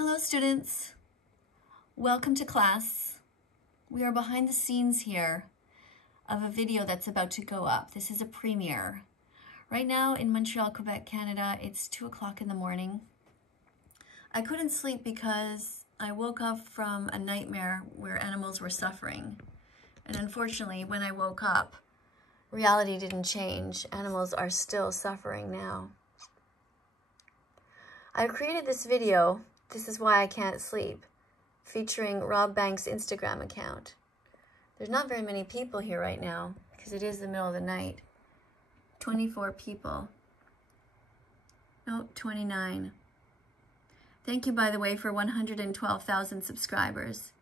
Hello students, welcome to class. We are behind the scenes here of a video that's about to go up. This is a premiere. Right now in Montreal, Quebec, Canada, it's 2 o'clock in the morning. I couldn't sleep because I woke up from a nightmare where animals were suffering. And unfortunately, when I woke up, reality didn't change. Animals are still suffering now. I've created this video, "This is why I can't sleep," featuring Rob Banks' Instagram account. There's not very many people here right now because it is the middle of the night. 24 people. No, 29. Thank you, by the way, for 112,000 subscribers.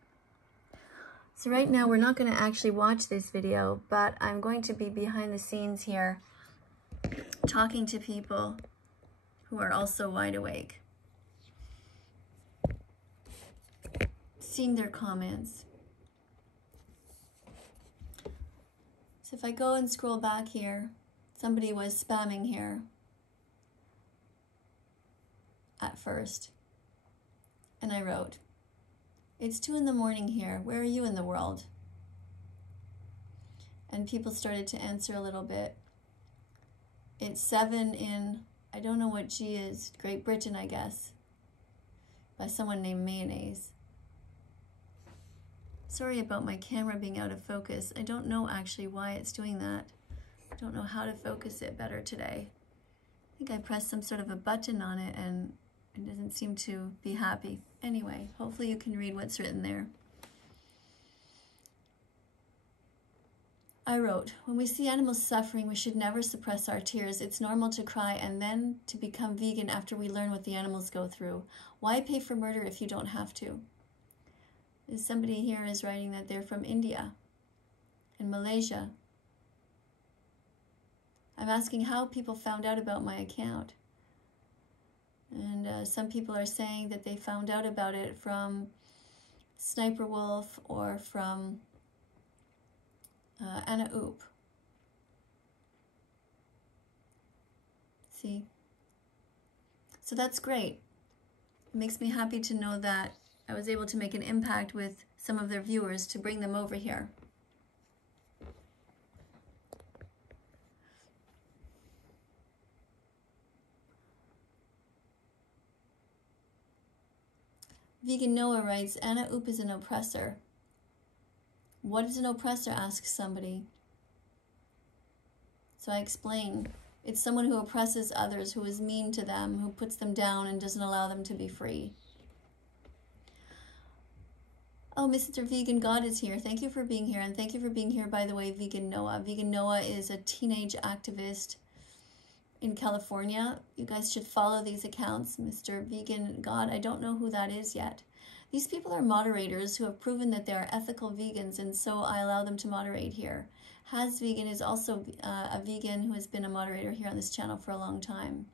So right now we're not going to actually watch this video, but I'm going to be behind the scenes here talking to people who are also wide awake, seeing their comments. So if I go and scroll back here, somebody was spamming here at first, and I wrote, "It's 2 in the morning here. Where are you in the world?" And people started to answer a little bit. It's 7 in, I don't know what G is, Great Britain, I guess, by someone named Mayonnaise. Sorry about my camera being out of focus. I don't know actually why it's doing that. I don't know how to focus it better today. I think I pressed some sort of a button on it and it doesn't seem to be happy. Anyway, hopefully you can read what's written there. I wrote, "When we see animals suffering, we should never suppress our tears. It's normal to cry and then to become vegan after we learn what the animals go through. Why pay for murder if you don't have to?" Somebody here is writing that they're from India and Malaysia. I'm asking how people found out about my account. And some people are saying that they found out about it from Sniper Wolf or from Anna Oop. See? So that's great. It makes me happy to know that I was able to make an impact with some of their viewers to bring them over here. Vegan Noah writes, "Anna Oop is an oppressor." What is an oppressor, asks somebody. So I explain. It's someone who oppresses others, who is mean to them, who puts them down and doesn't allow them to be free. Oh, Mr. Vegan God is here. Thank you for being here. And thank you for being here, by the way, Vegan Noah. Vegan Noah is a teenage activist in California. You guys should follow these accounts. Mr. Vegan God, I don't know who that is yet. These people are moderators who have proven that they are ethical vegans, and so I allow them to moderate here. Has Vegan is also a vegan who has been a moderator here on this channel for a long time.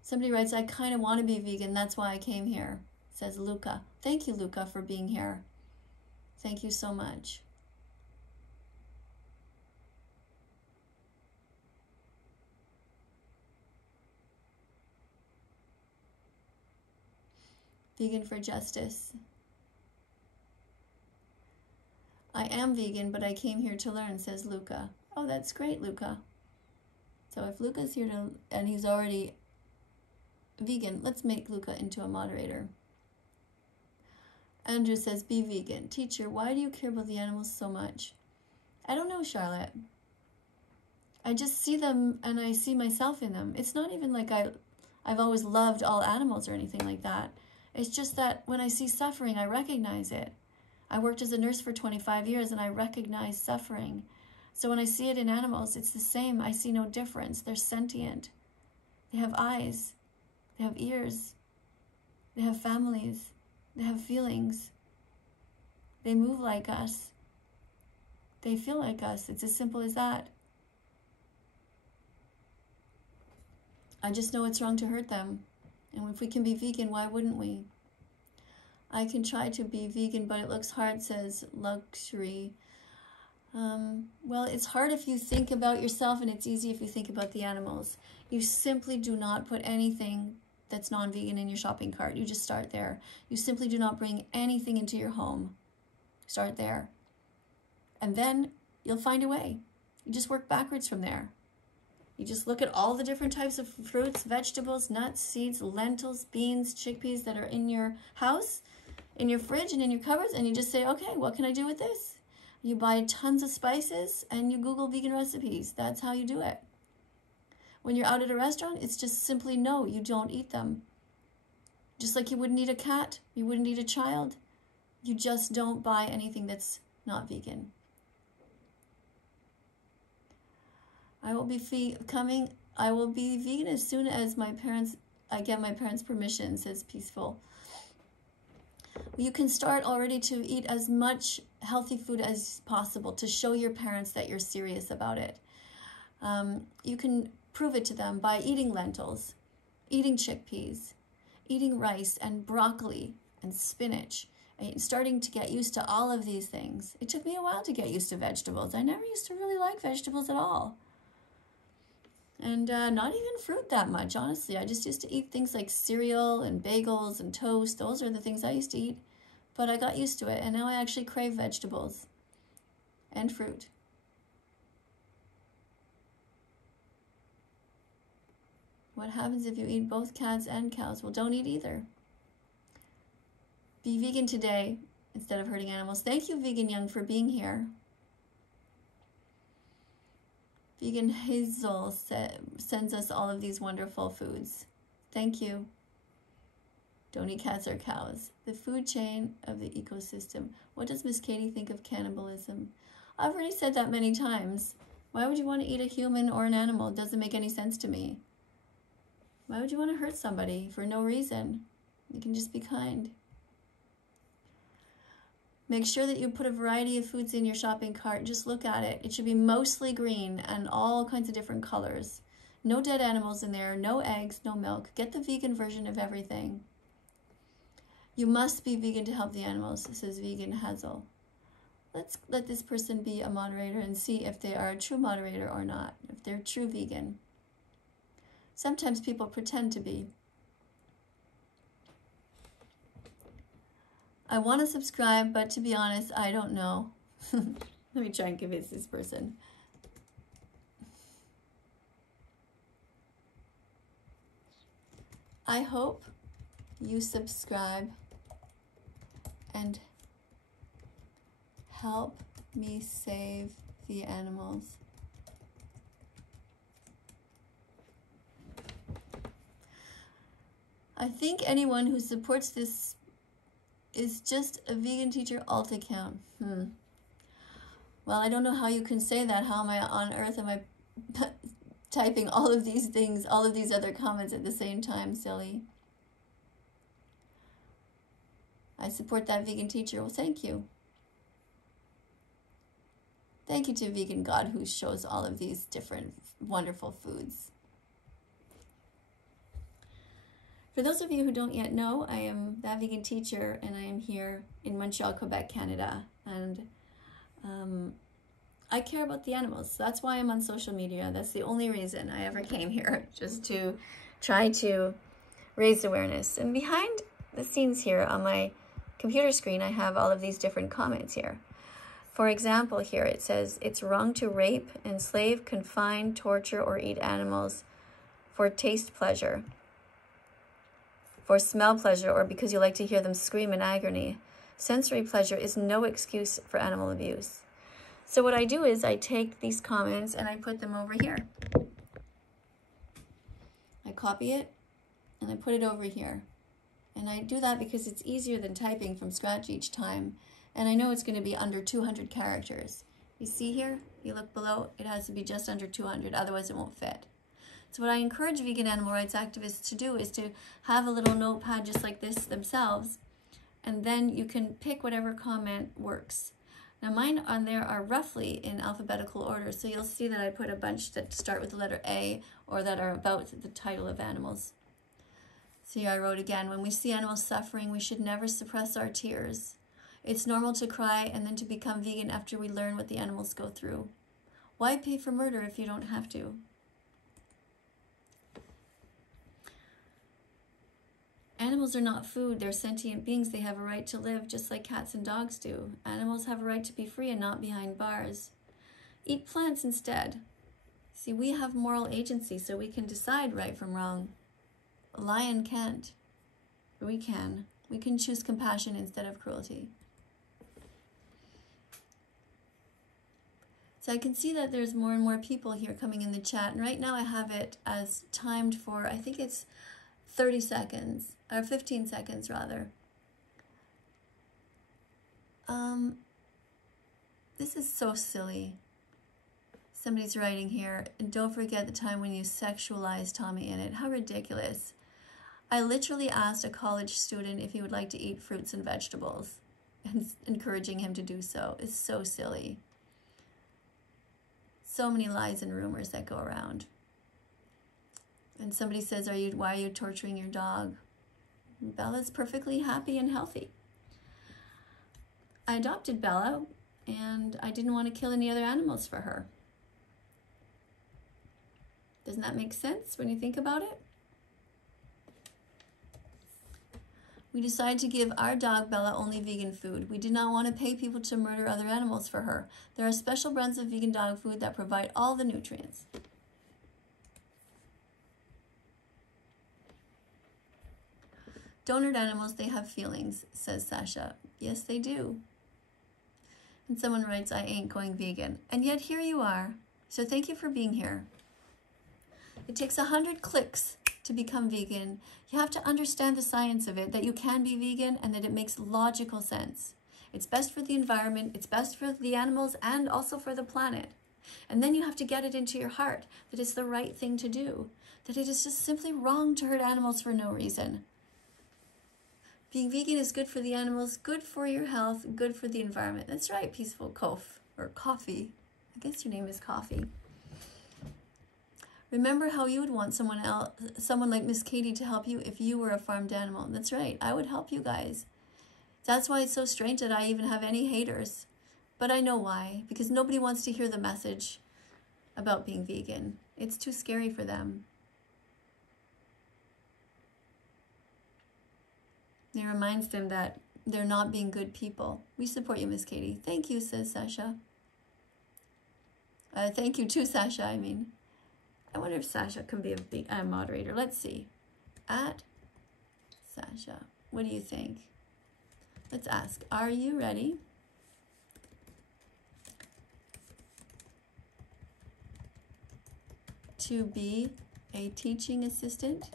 Somebody writes, "I kind of want to be vegan, that's why I came here," says Luca. Thank you, Luca, for being here. Thank you so much. Vegan for justice. I am vegan, but I came here to learn, says Luca. Oh, that's great, Luca. So if Luca's here and he's already vegan, let's make Luca into a moderator. Andrew says, "Be vegan." Teacher, why do you care about the animals so much? I don't know, Charlotte. I just see them and I see myself in them. It's not even like I've always loved all animals or anything like that. It's just that when I see suffering, I recognize it. I worked as a nurse for 25 years and I recognize suffering. So when I see it in animals, it's the same. I see no difference. They're sentient. They have eyes. They have ears. They have families. They have feelings. They move like us. They feel like us. It's as simple as that. I just know it's wrong to hurt them. And if we can be vegan, why wouldn't we? I can try to be vegan, but it looks hard, says Luxury. Well, it's hard if you think about yourself, and it's easy if you think about the animals. You simply do not put anything that's non-vegan in your shopping cart. You just start there. You simply do not bring anything into your home. Start there. And then you'll find a way. You just work backwards from there. You just look at all the different types of fruits, vegetables, nuts, seeds, lentils, beans, chickpeas that are in your house, in your fridge and in your cupboards, and you just say, okay, what can I do with this? You buy tons of spices and you Google vegan recipes. That's how you do it. When you're out at a restaurant, it's just simply no, you don't eat them. Just like you wouldn't eat a cat, you wouldn't eat a child. You just don't buy anything that's not vegan. I will be vegan as soon as I get my parents' permission, says Peaceful. You can start already to eat as much healthy food as possible to show your parents that you're serious about it. You can prove it to them by eating lentils, eating chickpeas, eating rice and broccoli and spinach, and starting to get used to all of these things. It took me a while to get used to vegetables. I never used to really like vegetables at all. And not even fruit that much, honestly. I just used to eat things like cereal and bagels and toast. Those are the things I used to eat. But I got used to it, and now I actually crave vegetables and fruit. What happens if you eat both cats and cows? Well, don't eat either. Be vegan today instead of hurting animals. Thank you, Vegan Young, for being here. Vegan Hazel sends us all of these wonderful foods. Thank you. Don't eat cats or cows. The food chain of the ecosystem. What does Miss Katie think of cannibalism? I've already said that many times. Why would you want to eat a human or an animal? It doesn't make any sense to me. Why would you want to hurt somebody for no reason? You can just be kind. Make sure that you put a variety of foods in your shopping cart. Just look at it. It should be mostly green and all kinds of different colors. No dead animals in there, no eggs, no milk. Get the vegan version of everything. You must be vegan to help the animals, says Vegan Hazel. Let's let this person be a moderator and see if they are a true moderator or not, if they're true vegan. Sometimes people pretend to be. I want to subscribe, but to be honest, I don't know. Let me try and convince this person. I hope you subscribe and help me save the animals. I think anyone who supports this is just a vegan teacher alt account. Well, I don't know how you can say that. How am I on earth am I typing all of these things, all of these other comments at the same time, silly? I support that vegan teacher. Well, thank you. Thank you to Vegan God who shows all of these different wonderful foods. For those of you who don't yet know, I am that vegan teacher, and I am here in Montreal, Quebec, Canada. And I care about the animals. So that's why I'm on social media. That's the only reason I ever came here, just to try to raise awareness. And behind the scenes here on my computer screen, I have all of these different comments here. For example, here it says, it's wrong to rape, enslave, confine, torture, or eat animals for taste pleasure, for smell pleasure, or because you like to hear them scream in agony. Sensory pleasure is no excuse for animal abuse. So what I do is I take these comments and I put them over here. I copy it and I put it over here. And I do that because it's easier than typing from scratch each time. And I know it's going to be under 200 characters. You see here, you look below, it has to be just under 200, otherwise it won't fit. So what I encourage vegan animal rights activists to do is to have a little notepad just like this themselves, and then you can pick whatever comment works. Now mine on there are roughly in alphabetical order, so you'll see that I put a bunch that start with the letter A or that are about the title of animals. See, I wrote again, when we see animals suffering, we should never suppress our tears. It's normal to cry and then to become vegan after we learn what the animals go through. Why pay for murder if you don't have to? Animals are not food. They're sentient beings. They have a right to live just like cats and dogs do. Animals have a right to be free and not behind bars. Eat plants instead. See, we have moral agency, so we can decide right from wrong. A lion can't. We can. We can choose compassion instead of cruelty. So I can see that there's more and more people here coming in the chat. And right now I have it as timed for, I think it's 30 seconds, or 15 seconds rather. This is so silly. Somebody's writing here, and don't forget the time when you sexualized Tommy in it. How ridiculous. I literally asked a college student if he would like to eat fruits and vegetables, and encouraging him to do so. It's so silly. So many lies and rumors that go around. And somebody says, why are you torturing your dog? Bella's perfectly happy and healthy. I adopted Bella, and I didn't want to kill any other animals for her. Doesn't that make sense when you think about it? We decided to give our dog Bella only vegan food. We did not want to pay people to murder other animals for her. There are special brands of vegan dog food that provide all the nutrients. Donored animals, they have feelings, says Sasha. Yes, they do. And someone writes, I ain't going vegan. And yet here you are. So thank you for being here. It takes 100 clicks to become vegan. You have to understand the science of it, that you can be vegan and that it makes logical sense. It's best for the environment, it's best for the animals, and also for the planet. And then you have to get it into your heart that it's the right thing to do, that it is just simply wrong to hurt animals for no reason. Being vegan is good for the animals, good for your health, good for the environment. That's right, Peaceful Kof, or Coffee. I guess your name is Coffee. Remember how you would want someone like Miss Katie to help you if you were a farmed animal. That's right, I would help you guys. That's why it's so strange that I even have any haters. But I know why, because nobody wants to hear the message about being vegan. It's too scary for them. It reminds them that they're not being good people. We support you, Miss Katie. Thank you, says Sasha. Thank you too, Sasha, I mean. I wonder if Sasha can be a moderator. Let's see. At Sasha. What do you think? Let's ask. Are you ready? To be a teaching assistant?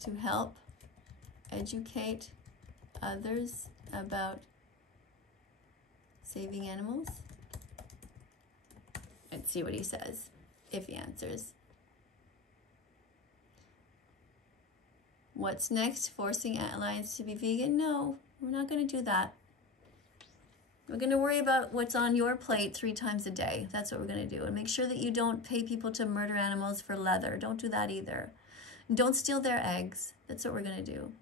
To help educate others about saving animals? Let's see what he says, if he answers. What's next? Forcing lions to be vegan? No, we're not going to do that. We're going to worry about what's on your plate 3 times a day. That's what we're going to do. And make sure that you don't pay people to murder animals for leather. Don't do that either. And don't steal their eggs. That's what we're going to do.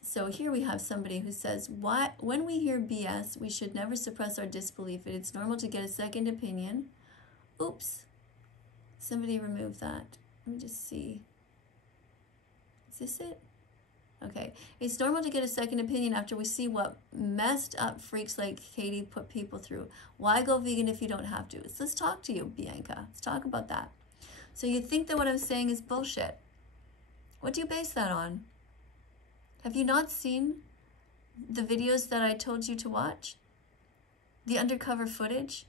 So here we have somebody who says, when we hear BS, we should never suppress our disbelief. It's normal to get a second opinion. Oops. Somebody removed that. Let me just see. Is this it? Okay. It's normal to get a second opinion after we see what messed up freaks like Katie put people through. Why go vegan if you don't have to? So let's talk to you, Bianca. Let's talk about that. So you think that what I'm saying is bullshit. What do you base that on? Have you not seen the videos that I told you to watch? The undercover footage?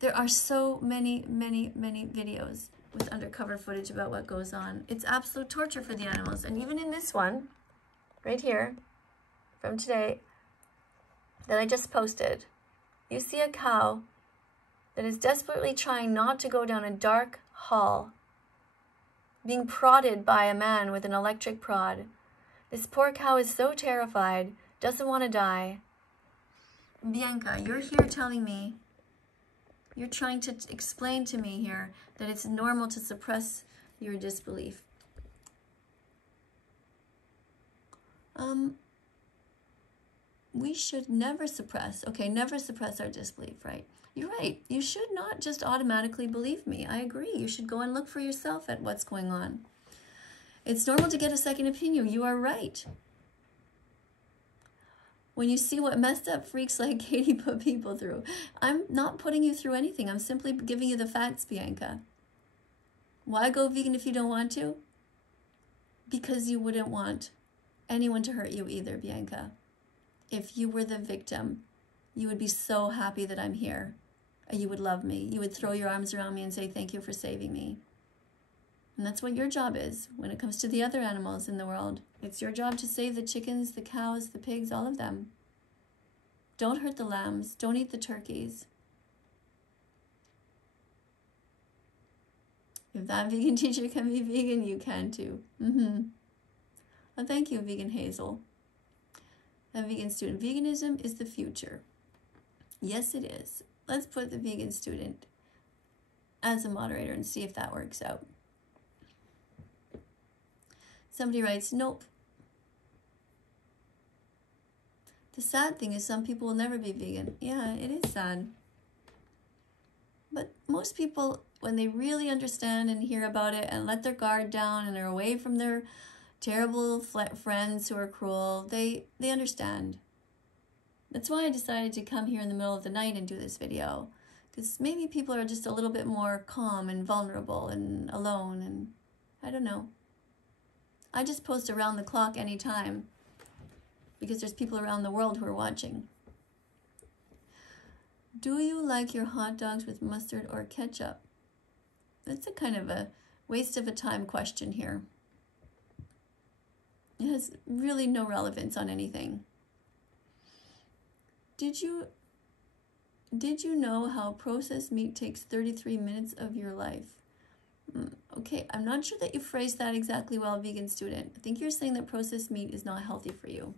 There are so many videos with undercover footage about what goes on. It's absolute torture for the animals. And even in this one, right here, from today, that I just posted, you see a cow that is desperately trying not to go down a dark hall, being prodded by a man with an electric prod. This poor cow is so terrified, doesn't want to die. Bianca, you're here telling me, you're trying to explain to me here that it's normal to suppress your disbelief. we should never suppress, okay, never suppress our disbelief, right? You're right. You should not just automatically believe me. I agree. You should go and look for yourself at what's going on. It's normal to get a second opinion. You are right. When you see what messed up freaks like Katie put people through, I'm not putting you through anything. I'm simply giving you the facts, Bianca. Why go vegan if you don't want to? Because you wouldn't want anyone to hurt you either, Bianca. If you were the victim, you would be so happy that I'm here. You would love me. You would throw your arms around me and say, thank you for saving me. And that's what your job is when it comes to the other animals in the world. It's your job to save the chickens, the cows, the pigs, all of them. Don't hurt the lambs. Don't eat the turkeys. If that vegan teacher can be vegan, you can too. Well, thank you, Vegan Hazel. A vegan student. Veganism is the future. Yes, it is. Let's put the vegan student as a moderator and see if that works out. Somebody writes, nope. The sad thing is some people will never be vegan. Yeah, it is sad. But most people, when they really understand and hear about it and let their guard down and are away from their terrible friends who are cruel, they understand. That's why I decided to come here in the middle of the night and do this video. Because maybe people are just a little bit more calm and vulnerable and alone, and I don't know. I just post around the clock anytime because there's people around the world who are watching. Do you like your hot dogs with mustard or ketchup? That's a kind of a waste of a time question here. It has really no relevance on anything. Did you know how processed meat takes 33 minutes of your life? Okay, I'm not sure that you phrased that exactly well, vegan student. I think you're saying that processed meat is not healthy for you.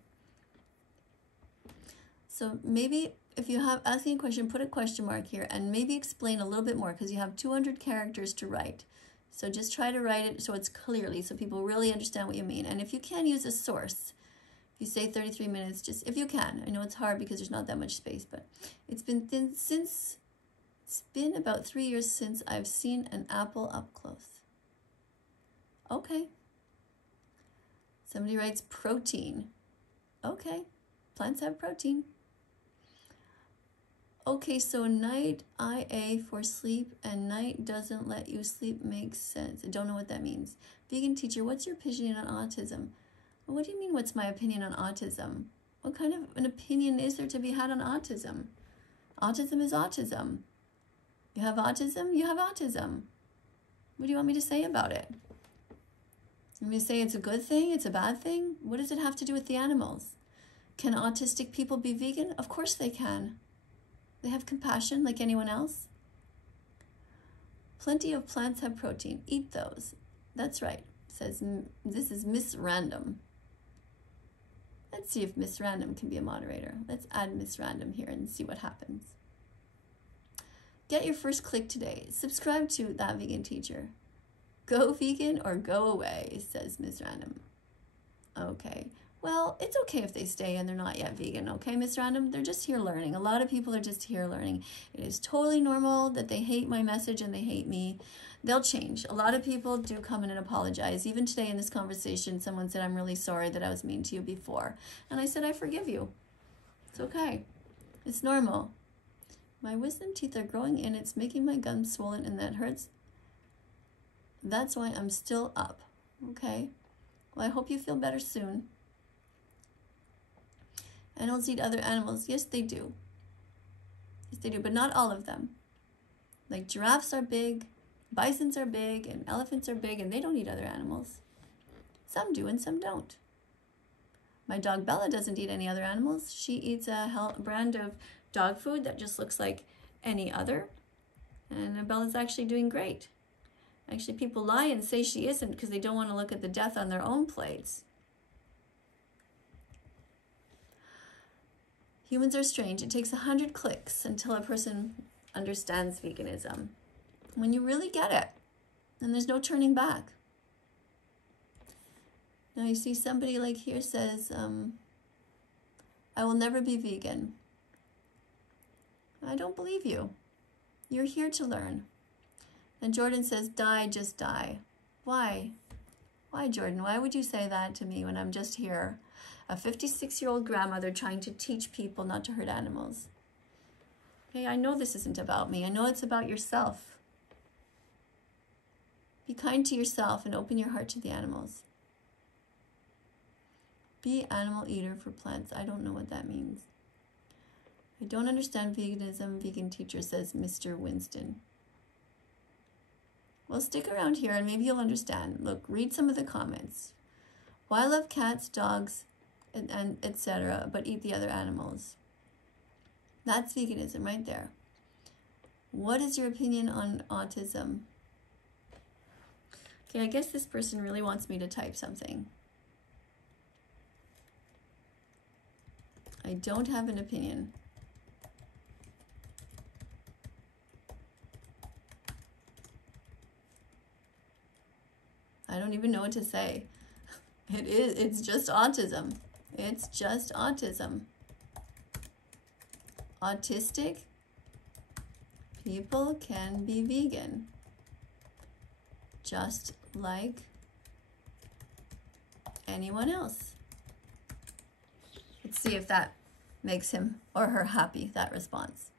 So maybe if you have asking a question, put a question mark here and maybe explain a little bit more because you have 200 characters to write. So just try to write it so it's clearly so people really understand what you mean. And if you can use a source, if you say 33 minutes, just if you can. I know it's hard because there's not that much space, but it's been about 3 years since I've seen an apple up close. Okay. Somebody writes protein. Okay. Plants have protein. Okay, so night IA for sleep and night doesn't let you sleep makes sense. I don't know what that means. Vegan teacher, what's your opinion on autism? What do you mean, what's my opinion on autism? What kind of an opinion is there to be had on autism? Autism is autism. You have autism, you have autism. What do you want me to say about it? You want me to say it's a good thing, it's a bad thing? What does it have to do with the animals? Can autistic people be vegan? Of course they can. They have compassion like anyone else. Plenty of plants have protein. Eat those. That's right. Says this is Miss Random. Let's see if Miss Random can be a moderator. Let's add Miss Random here and see what happens. Get your first click today. Subscribe to That Vegan Teacher. Go vegan or go away, says Miss Random. Okay. Well, it's okay if they stay and they're not yet vegan, okay, Miss Random? They're just here learning. A lot of people are just here learning. It is totally normal that they hate my message and they hate me. They'll change. A lot of people do come in and apologize. Even today in this conversation, someone said, I'm really sorry that I was mean to you before. And I said, I forgive you. It's okay. It's normal. My wisdom teeth are growing in. It's making my gums swollen and that hurts. That's why I'm still up, okay? Well, I hope you feel better soon. Animals eat other animals. Yes, they do. Yes, they do, but not all of them. Like giraffes are big, bisons are big, and elephants are big, and they don't eat other animals. Some do and some don't. My dog Bella doesn't eat any other animals. She eats a brand of dog food that just looks like any other. And Bella's actually doing great. Actually, people lie and say she isn't because they don't want to look at the death on their own plates. Humans are strange. It takes 100 clicks until a person understands veganism. When you really get it, then there's no turning back. Now you see somebody like here says, I will never be vegan. I don't believe you. You're here to learn. And Jordan says, die, just die. Why? Why, Jordan? Why would you say that to me when I'm just here, a 56-year-old grandmother trying to teach people not to hurt animals? Okay, I know this isn't about me. I know it's about yourself. Be kind to yourself and open your heart to the animals. Be animal eater for plants. I don't know what that means. I don't understand veganism, vegan teacher, says Mr. Winston. Well, stick around here and maybe you'll understand. Look, read some of the comments. Why love cats, dogs, and etc., but eat the other animals? That's veganism right there. What is your opinion on autism? Okay, I guess this person really wants me to type something. I don't have an opinion. I don't even know what to say. It's just autism. It's just autism. Autistic people can be vegan, just like anyone else. Let's see if that makes him or her happy, that response.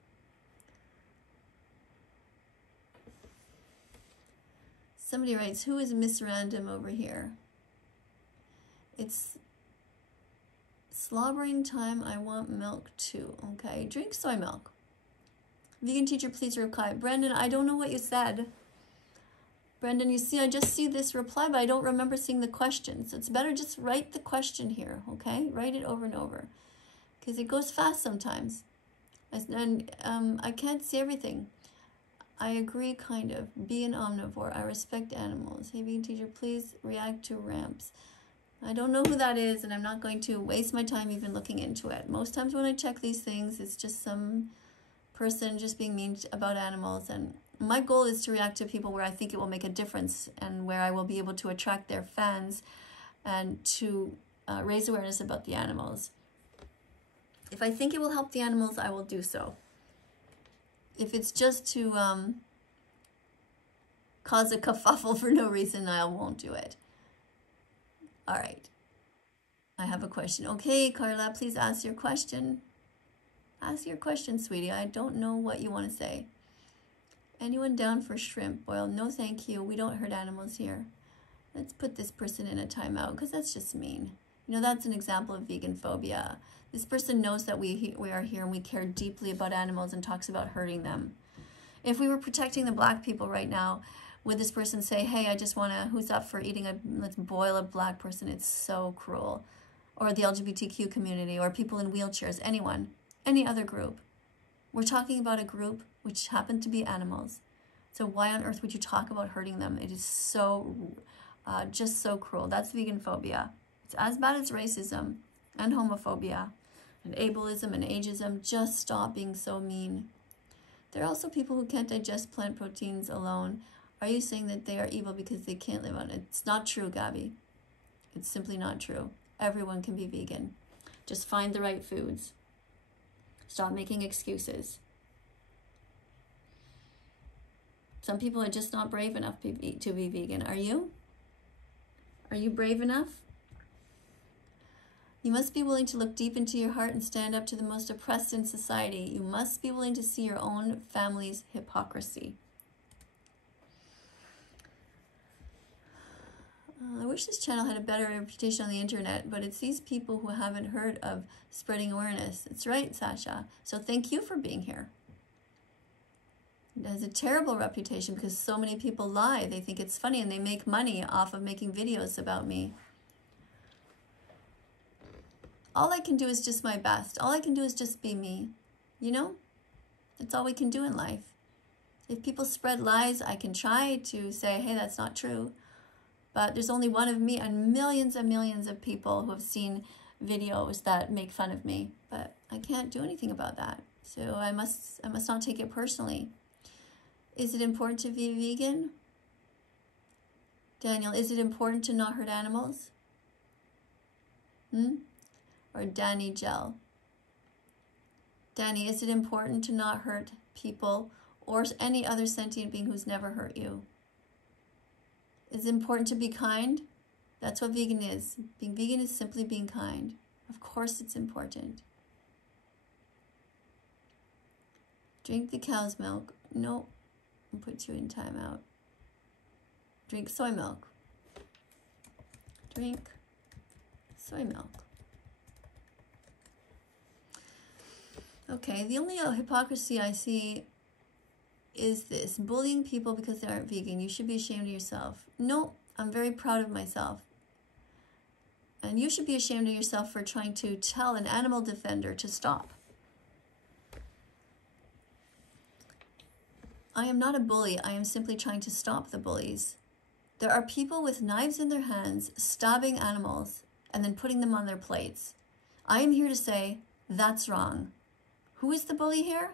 Somebody writes, who is Miss Random over here? It's slobbering time. I want milk too. Okay, drink soy milk. Vegan teacher, please reply. Brendan, I don't know what you said. Brendan, you see, I just see this reply, but I don't remember seeing the question. So it's better just write the question here, okay? Write it over and over, because it goes fast sometimes. And I can't see everything. I agree, kind of. Be an omnivore. I respect animals. Hey, vegan teacher, please react to ramps. I don't know who that is, and I'm not going to waste my time even looking into it. Most times when I check these things, it's just some person just being mean about animals. And my goal is to react to people where I think it will make a difference and where I will be able to attract their fans and to raise awareness about the animals. If I think it will help the animals, I will do so. If it's just to cause a kerfuffle for no reason, I won't do it. All right. I have a question. Okay, Carla, please ask your question. Ask your question, sweetie. I don't know what you want to say. Anyone down for shrimp boil? No, thank you. We don't hurt animals here. Let's put this person in a timeout because that's just mean. You know, that's an example of veganphobia. This person knows that we are here and we care deeply about animals and talks about hurting them. If we were protecting the black people right now, would this person say, hey, I just want to, who's up for eating let's boil a black person? It's so cruel. Or the LGBTQ community or people in wheelchairs, anyone, any other group. We're talking about a group which happen to be animals. So why on earth would you talk about hurting them? It is so, just so cruel. That's veganphobia. It's as bad as racism and homophobia and ableism and ageism. Just stop being so mean. There are also people who can't digest plant proteins alone. Are you saying that they are evil because they can't live on it? It's not true, Gabby. It's simply not true. Everyone can be vegan. Just find the right foods. Stop making excuses. Some people are just not brave enough to be vegan. Are you? Are you brave enough? You must be willing to look deep into your heart and stand up to the most oppressed in society. You must be willing to see your own family's hypocrisy. I wish this channel had a better reputation on the internet, but it's these people who haven't heard of spreading awareness. That's right, Sasha. So thank you for being here. It has a terrible reputation because so many people lie. They think it's funny and they make money off of making videos about me. All I can do is just my best. All I can do is just be me. You know? That's all we can do in life. If people spread lies, I can try to say, hey, that's not true. But there's only one of me and millions of people who have seen videos that make fun of me. But I can't do anything about that. So I must not take it personally. Is it important to be vegan? Daniel, is it important to not hurt animals? Or Danny Gel? Danny, is it important to not hurt people or any other sentient being who's never hurt you? Is it important to be kind? That's what vegan is. Being vegan is simply being kind. Of course it's important. Drink the cow's milk. No, I'll put you in timeout. Drink soy milk. Drink soy milk. Okay, the only hypocrisy I see is this. Bullying people because they aren't vegan. You should be ashamed of yourself. No, I'm very proud of myself. And you should be ashamed of yourself for trying to tell an animal defender to stop. I am not a bully. I am simply trying to stop the bullies. There are people with knives in their hands stabbing animals and then putting them on their plates. I am here to say that's wrong. Who is the bully here?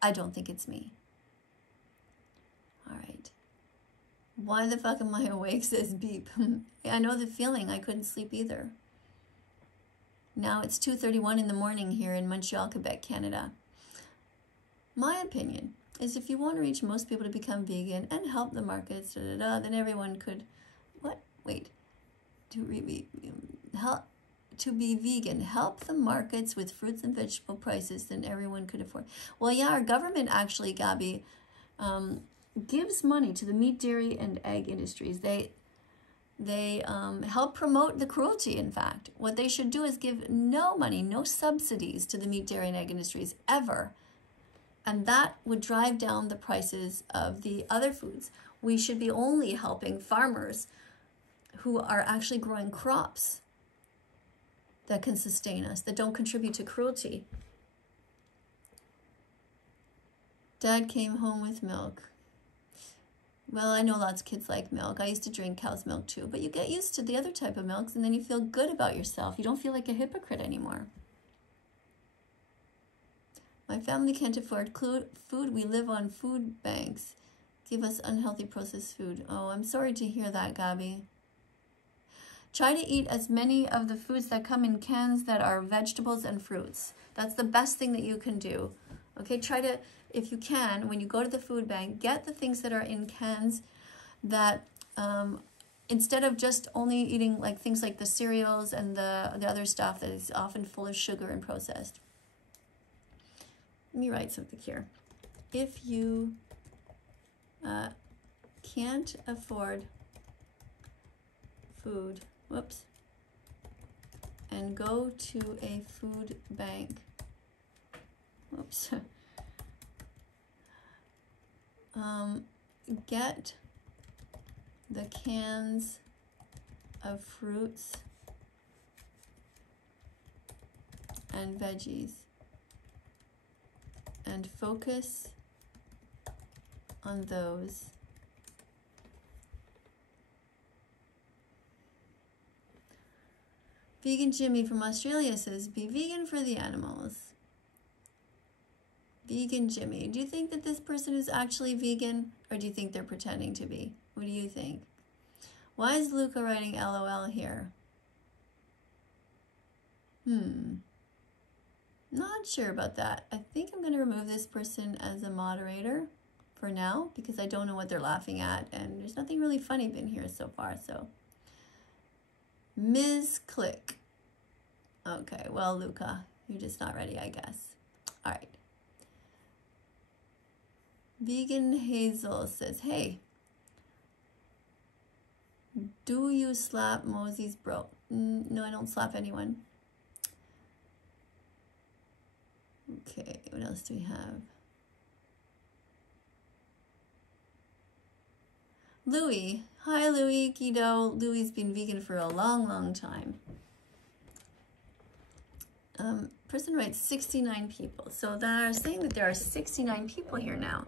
I don't think it's me. All right. Why the fuck am I awake, says Beep. I know the feeling. I couldn't sleep either. Now it's 2:31 in the morning here in Montreal, Quebec, Canada. My opinion is if you want to reach most people to become vegan and help the markets, then everyone could, to be vegan, help the markets with fruits and vegetable prices, then everyone could afford. Well, yeah, our government actually, Gabby, gives money to the meat, dairy, and egg industries. They help promote the cruelty, in fact. What they should do is give no money, no subsidies to the meat, dairy, and egg industries, ever. And that would drive down the prices of the other foods. We should be only helping farmers who are actually growing crops that can sustain us, that don't contribute to cruelty. Dad came home with milk. Well, I know lots of kids like milk. I used to drink cow's milk too, but you get used to the other type of milks and then you feel good about yourself. You don't feel like a hypocrite anymore. My family can't afford food. We live on food banks. Give us unhealthy processed food. Oh, I'm sorry to hear that, Gabby. Try to eat as many of the foods that come in cans that are vegetables and fruits. That's the best thing that you can do. Okay, try to, if you can, when you go to the food bank, get the things that are in cans that, instead of just only eating like things like the cereals and the other stuff that is often full of sugar and processed. Let me write something here. If you can't afford food, and go to a food bank, get the cans of fruits and veggies and focus on those. Vegan Jimmy from Australia says, be vegan for the animals. Vegan Jimmy. Do you think that this person is actually vegan, or do you think they're pretending to be? What do you think? Why is Luca writing LOL here? Not sure about that. I think I'm going to remove this person as a moderator for now, because I don't know what they're laughing at, and there's nothing really funny been here so far, so. Ms. Click. Okay, well, Luca, you're just not ready, I guess. All right. Vegan Hazel says, hey, do you slap Mosey's bro? No, I don't slap anyone. Okay, what else do we have? Louis. Hi, Louis. Guido. Louis's been vegan for a long, long time. Person writes 69 people. So they're saying that there are 69 people here now.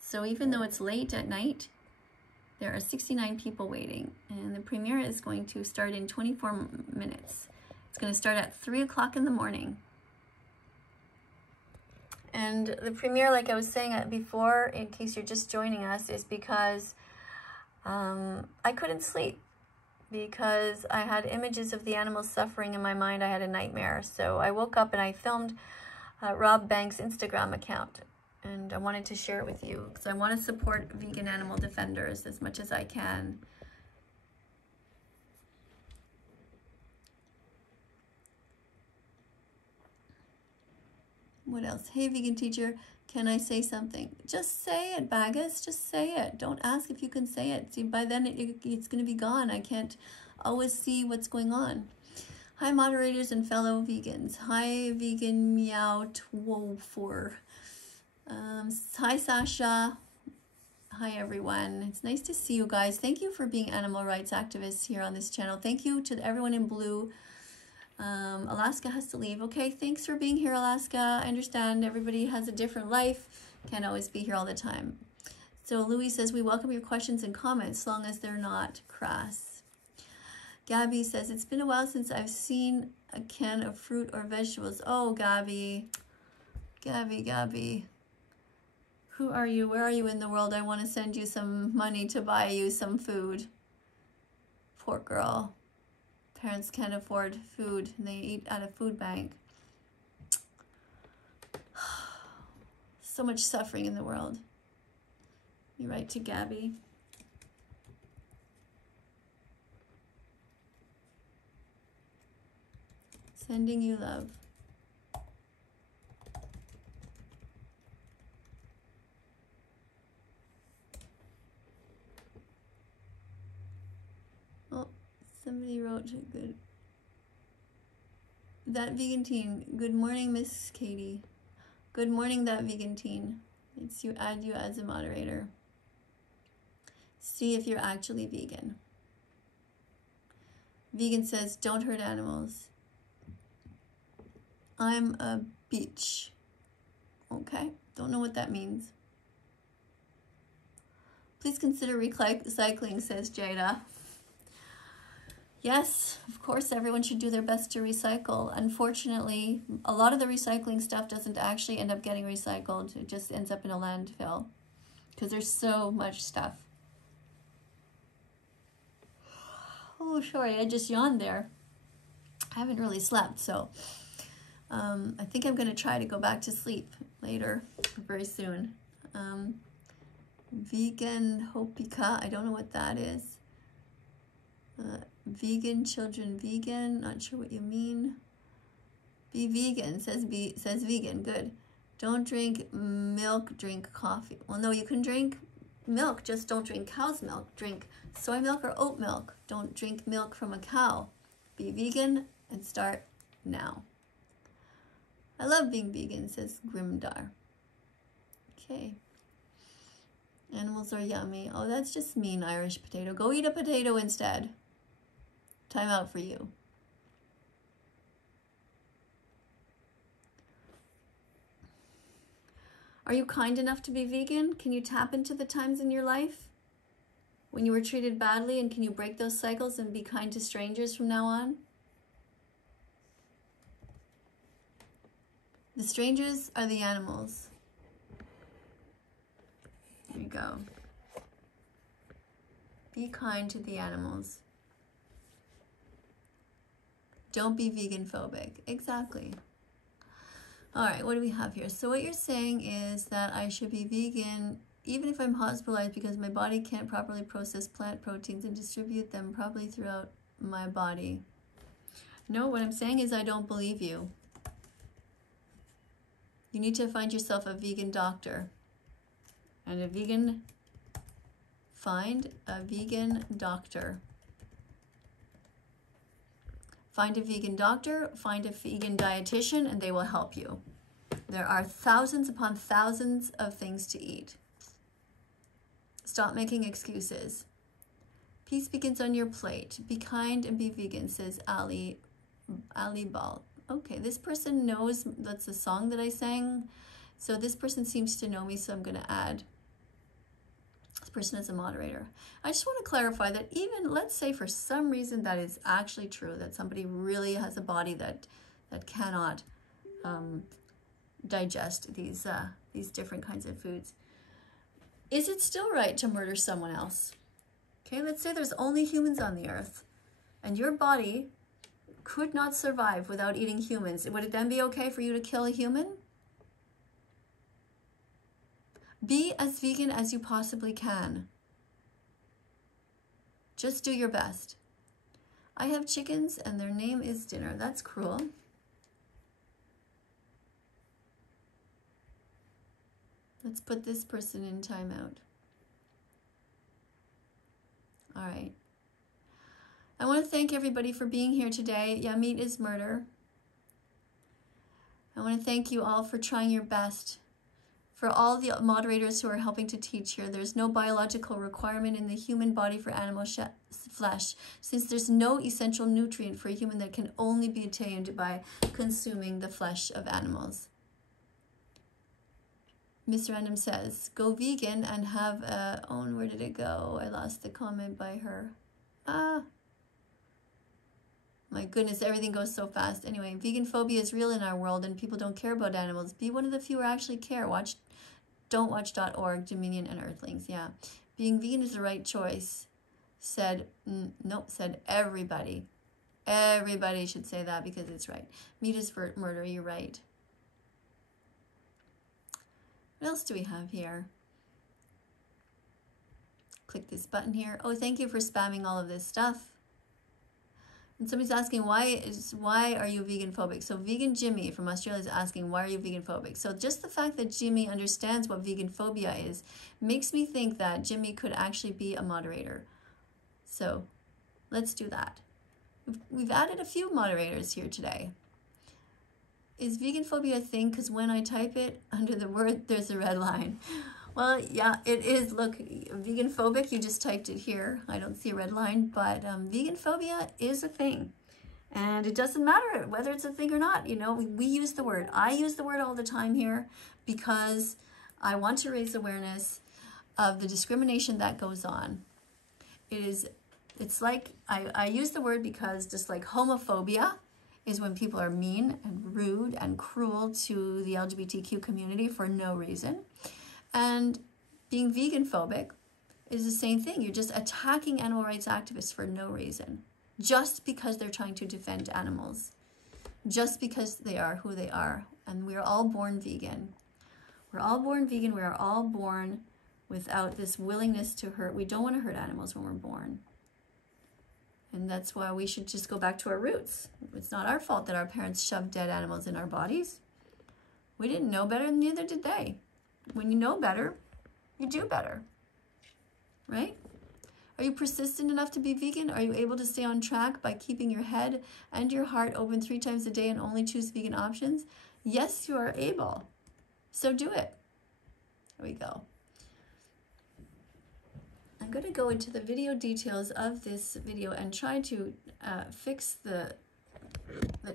So even though it's late at night, there are 69 people waiting. And the premiere is going to start in 24 minutes. It's going to start at 3 o'clock in the morning. And the premiere, like I was saying before, in case you're just joining us, is because I couldn't sleep because I had images of the animals suffering in my mind. I had a nightmare. So I woke up and I filmed Rob Banks' Instagram account. And I wanted to share it with you because I want to support vegan animal defenders as much as I can. What else? Hey, vegan teacher, can I say something? Just say it, Bagus. Just say it. Don't ask if you can say it. See, by then it's going to be gone. I can't always see what's going on. Hi, moderators and fellow vegans. Hi, vegan meow 4. Hi, Sasha. Hi, everyone. It's nice to see you guys. Thank you for being animal rights activists here on this channel. Thank you to everyone in blue. Alaska has to leave. Okay, thanks for being here, Alaska. I understand everybody has a different life. Can't always be here all the time. So Louis says, we welcome your questions and comments as long as they're not crass. Gabby says, it's been a while since I've seen a can of fruit or vegetables. Oh, Gabby. Gabby. Who are you? Where are you in the world? I want to send you some money to buy you some food. Poor girl. Parents can't afford food and they eat at a food bank. So much suffering in the world. You write to Gabby. Sending you love. Oh, somebody wrote good. That vegan teen. Good morning, Miss Katie. Good morning, that vegan teen. It's you. Add you as a moderator. See if you're actually vegan. Vegan says, don't hurt animals. I'm a beach. Okay, don't know what that means. Please consider recycling, says Jada. Yes, of course, everyone should do their best to recycle. Unfortunately, a lot of the recycling stuff doesn't actually end up getting recycled. It just ends up in a landfill because there's so much stuff. Oh, sorry, I just yawned there. I haven't really slept, so I think I'm going to try to go back to sleep later, very soon. Veganphobia, I don't know what that is. Vegan children, vegan, not sure what you mean. Be vegan, says vegan, good. Don't drink milk, drink coffee. Well, no, you can drink milk, just don't drink cow's milk. Drink soy milk or oat milk. Don't drink milk from a cow. Be vegan and start now. I love being vegan, says Grimdar. Okay. Animals are yummy. Oh, that's just mean, Irish potato. Go eat a potato instead. Time out for you. Are you kind enough to be vegan? Can you tap into the times in your life when you were treated badly, and can you break those cycles and be kind to strangers from now on? The strangers are the animals. There you go. Be kind to the animals. Don't be vegan phobic. Exactly. All right, what do we have here? So what you're saying is that I should be vegan even if I'm hospitalized because my body can't properly process plant proteins and distribute them properly throughout my body. No, what I'm saying is I don't believe you. You need to find yourself a vegan doctor. And find a vegan doctor. Find a vegan doctor, find a vegan dietitian, and they will help you. There are thousands upon thousands of things to eat. Stop making excuses. Peace begins on your plate. Be kind and be vegan, says Ali Bal. Okay, this person knows that's a song that I sang. So this person seems to know me, so I'm going to add this person as a moderator. I just want to clarify that even, let's say for some reason that is actually true, that somebody really has a body that cannot digest these different kinds of foods. Is it still right to murder someone else? Okay, let's say there's only humans on the earth and your body could not survive without eating humans. Would it then be okay for you to kill a human? Be as vegan as you possibly can. Just do your best. I have chickens and their name is dinner. That's cruel. Let's put this person in timeout. All right. I want to thank everybody for being here today. Yeah, meat is murder. I want to thank you all for trying your best. For all the moderators who are helping to teach here, there's no biological requirement in the human body for animal flesh, since there's no essential nutrient for a human that can only be attained by consuming the flesh of animals. Miss Random says, go vegan and have a, oh, where did it go? I lost the comment by her. My goodness, everything goes so fast. Anyway, vegan phobia is real in our world and people don't care about animals. Be one of the few who actually care. Don'twatch.org, Dominion and Earthlings. Yeah. Being vegan is the right choice. Said, nope, said everybody. Everybody should say that because it's right. Meat is for murder, you're right. What else do we have here? Click this button here. Oh, thank you for spamming all of this stuff. And somebody's asking, why are you vegan phobic? So Vegan Jimmy from Australia is asking, why are you vegan phobic? So just the fact that Jimmy understands what vegan phobia is makes me think that Jimmy could actually be a moderator. So let's do that. We've added a few moderators here today. Is vegan phobia a thing? Because when I type it under the word, there's a red line. Well, yeah, it is. Look, vegan phobic, you just typed it here. I don't see a red line, but vegan phobia is a thing. And it doesn't matter whether it's a thing or not. You know, we use the word. I use the word all the time here because I want to raise awareness of the discrimination that goes on. It's like, I use the word because just like homophobia is when people are mean and rude and cruel to the LGBTQ community for no reason. And being vegan phobic is the same thing. You're just attacking animal rights activists for no reason, just because they're trying to defend animals, just because they are who they are. And we're all born vegan. We're all born vegan. We are all born without this willingness to hurt. We don't want to hurt animals when we're born. And that's why we should just go back to our roots. It's not our fault that our parents shoved dead animals in our bodies. We didn't know better, and neither did they. When you know better, you do better, right? Are you persistent enough to be vegan? Are you able to stay on track by keeping your head and your heart open 3 times a day and only choose vegan options? Yes, you are able. So do it. There we go. I'm going to go into the video details of this video and try to fix the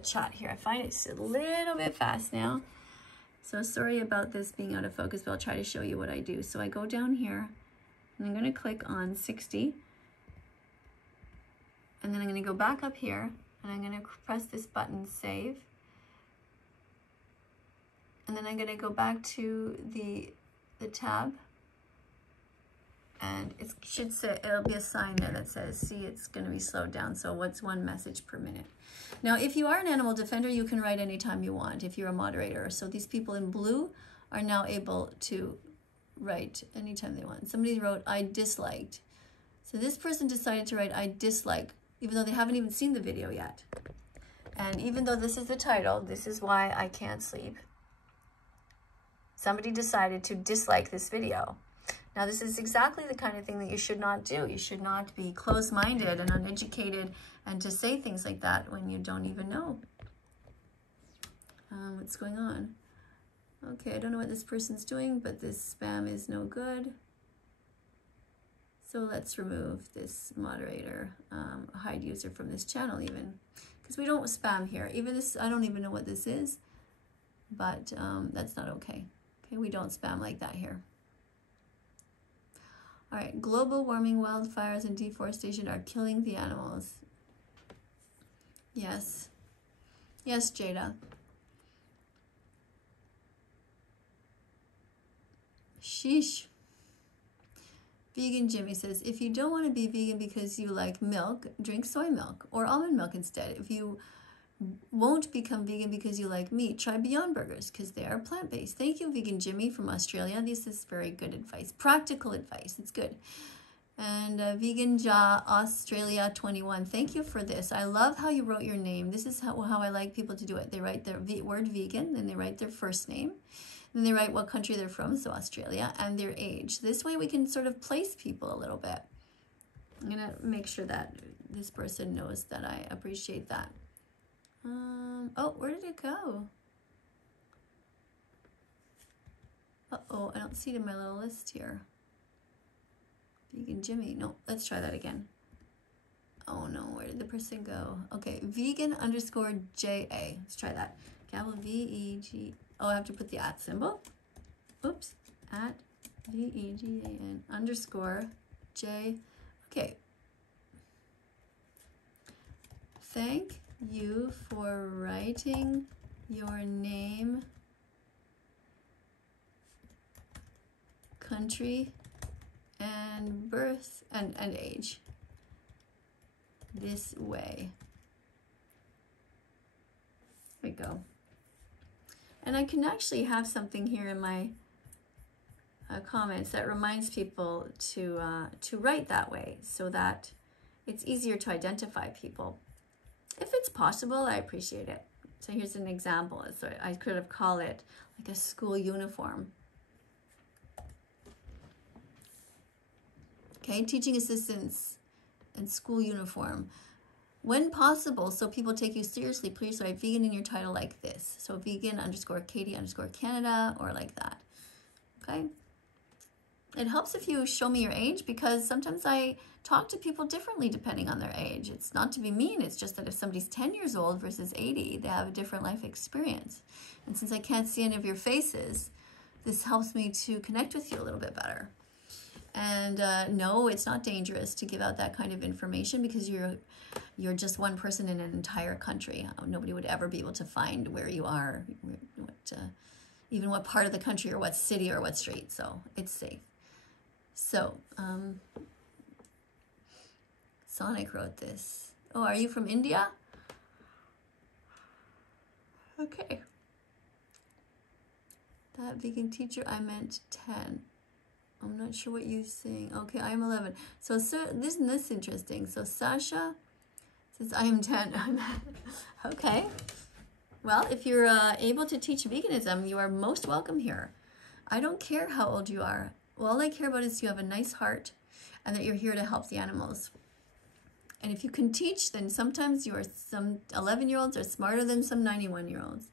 chat here. I find it's a little bit fast now. So sorry about this being out of focus, but I'll try to show you what I do. So I go down here, and I'm going to click on 60. And then I'm going to go back up here, and I'm going to press this button, Save. And then I'm going to go back to the tab. And it should say, it'll be a sign there that says, see, it's going to be slowed down. So what's 1 message per minute? Now, if you are an animal defender, you can write anytime you want if you're a moderator. So these people in blue are now able to write anytime they want. Somebody wrote, I disliked. So this person decided to write, I dislike, even though they haven't even seen the video yet. And even though this is the title, this is why I can't sleep. Somebody decided to dislike this video. Now, this is exactly the kind of thing that you should not do. You should not be closed-minded and uneducated and to say things like that when you don't even know what's going on. Okay, I don't know what this person's doing, but this spam is no good. So let's remove this moderator, hide user from this channel even, because we don't spam here. Even this, I don't even know what this is, but that's not okay. Okay, we don't spam like that here. All right, global warming, wildfires, and deforestation are killing the animals. Yes. Yes, Jada. Sheesh. Vegan Jimmy says, if you don't want to be vegan because you like milk, drink soy milk or almond milk instead. If you won't become vegan because you like meat, try Beyond Burgers because they are plant-based. Thank you, Vegan Jimmy from Australia. This is very good advice. Practical advice. It's good. And Vegan Ja Australia 21. Thank you for this. I love how you wrote your name. This is how I like people to do it. They write their word vegan, then they write their first name. Then they write what country they're from, so Australia, and their age. This way we can sort of place people a little bit. I'm going to make sure that this person knows that I appreciate that. Oh, where did it go? Uh-oh, I don't see it in my little list here. Vegan Jimmy. No, let's try that again. Oh no, where did the person go? Okay, vegan_JA. Let's try that. Capital V-E-G. Oh, I have to put the @ symbol. Oops. @VEGAN_J. Okay. Thank you for writing your name, country, and birth and age this way. There we go. And I can actually have something here in my comments that reminds people to write that way so that it's easier to identify people. If it's possible, I appreciate it. So here's an example. So I could have called it like a school uniform. Okay, teaching assistants and school uniform. When possible, so people take you seriously, please write vegan in your title like this. So vegan_KADIE_Canada or like that. Okay? It helps if you show me your age because sometimes I talk to people differently depending on their age. It's not to be mean, it's just that if somebody's 10 years old versus 80, they have a different life experience. And since I can't see any of your faces, this helps me to connect with you a little bit better. And no, it's not dangerous to give out that kind of information because you're just one person in an entire country. Nobody would ever be able to find where you are, even what part of the country or what city or what street. So it's safe. So Sonic wrote this. Oh, are you from India? Okay. That vegan teacher, I meant 10. I'm not sure what you're saying. Okay, I am 11. So isn't this interesting? So Sasha says, I am 10. Okay. Well, if you're able to teach veganism, you are most welcome here. I don't care how old you are. All I care about is you have a nice heart and that you're here to help the animals. And if you can teach, then sometimes some 11-year-olds are smarter than some 91-year-olds.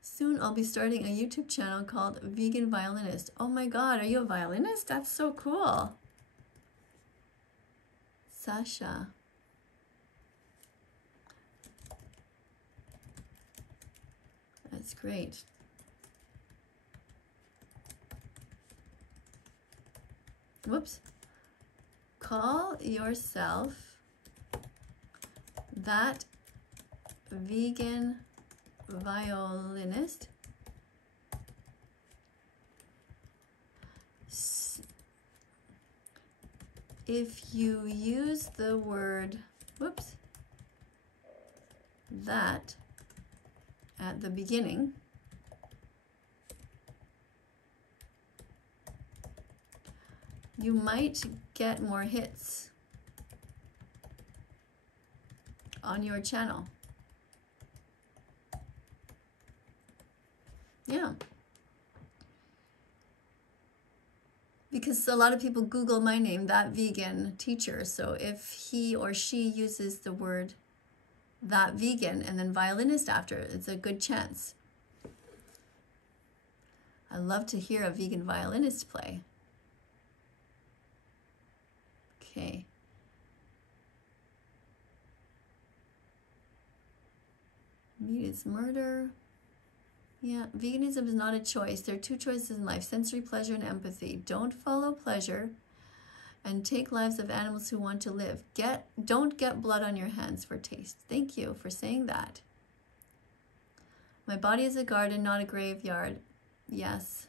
Soon I'll be starting a YouTube channel called Vegan Violinist. Oh my God, are you a violinist? That's so cool. Sasha. That's great. Whoops. Call yourself that vegan violinist. If you use the word, whoops, that at the beginning, you might get more hits on your channel. Yeah. Because a lot of people Google my name, that vegan teacher. So if he or she uses the word that vegan and then violinist after, it's a good chance. I love to hear a vegan violinist play. Okay. Meat is murder. Yeah, veganism is not a choice. There are two choices in life, sensory pleasure and empathy. Don't follow pleasure and take lives of animals who want to live. Don't get blood on your hands for taste. Thank you for saying that. My body is a garden, not a graveyard. Yes.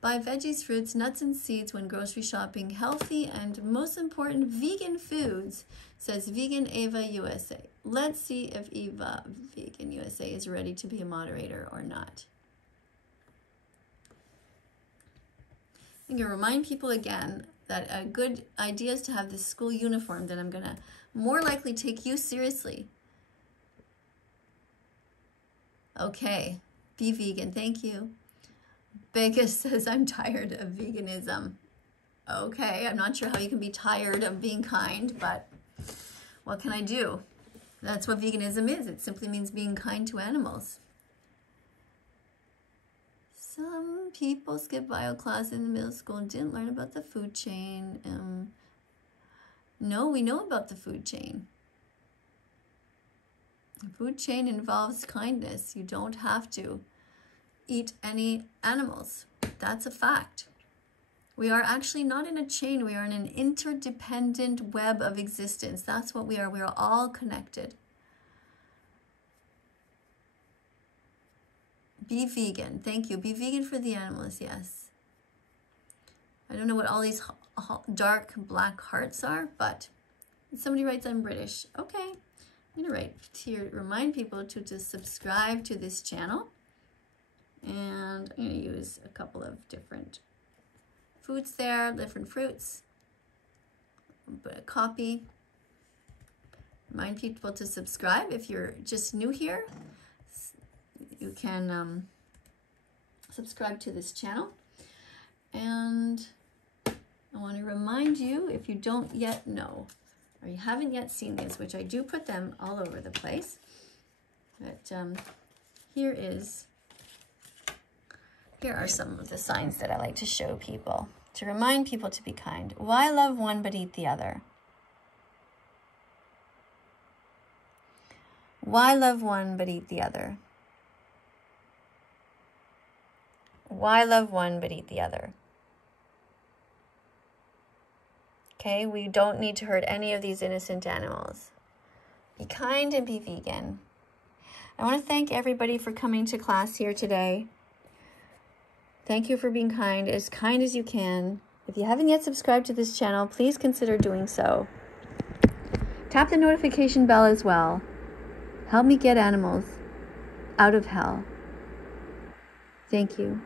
Buy veggies, fruits, nuts, and seeds when grocery shopping. Healthy and, most important, vegan foods, says Vegan Ava USA. Let's see if Eva Vegan USA is ready to be a moderator or not. I'm going to remind people again that a good idea is to have this school uniform. Then I'm going to more likely take you seriously. Okay, be vegan. Thank you. Becca says, I'm tired of veganism. Okay, I'm not sure how you can be tired of being kind, but what can I do? That's what veganism is. It simply means being kind to animals. Some people skip bio class in middle school and didn't learn about the food chain. No, we know about the food chain. The food chain involves kindness. You don't have to eat any animals. That's a fact. We are actually not in a chain. We are in an interdependent web of existence. That's what we are. We are all connected. Be vegan. Thank you. Be vegan for the animals. Yes. I don't know what all these dark black hearts are, but somebody writes I'm British. Okay. I'm going to write to remind people to subscribe to this channel. And I'm going to use a couple of different foods there, different fruits. Copy. Remind people to subscribe. If you're just new here, you can subscribe to this channel. And I want to remind you, if you don't yet know, or you haven't yet seen these, which I do put them all over the place, but here are some of the signs that I like to show people, to remind people to be kind. Why love one but eat the other? Why love one but eat the other? Why love one but eat the other? Okay, we don't need to hurt any of these innocent animals. Be kind and be vegan. I want to thank everybody for coming to class here today. Thank you for being kind as you can. If you haven't yet subscribed to this channel, please consider doing so. Tap the notification bell as well. Help me get animals out of hell. Thank you.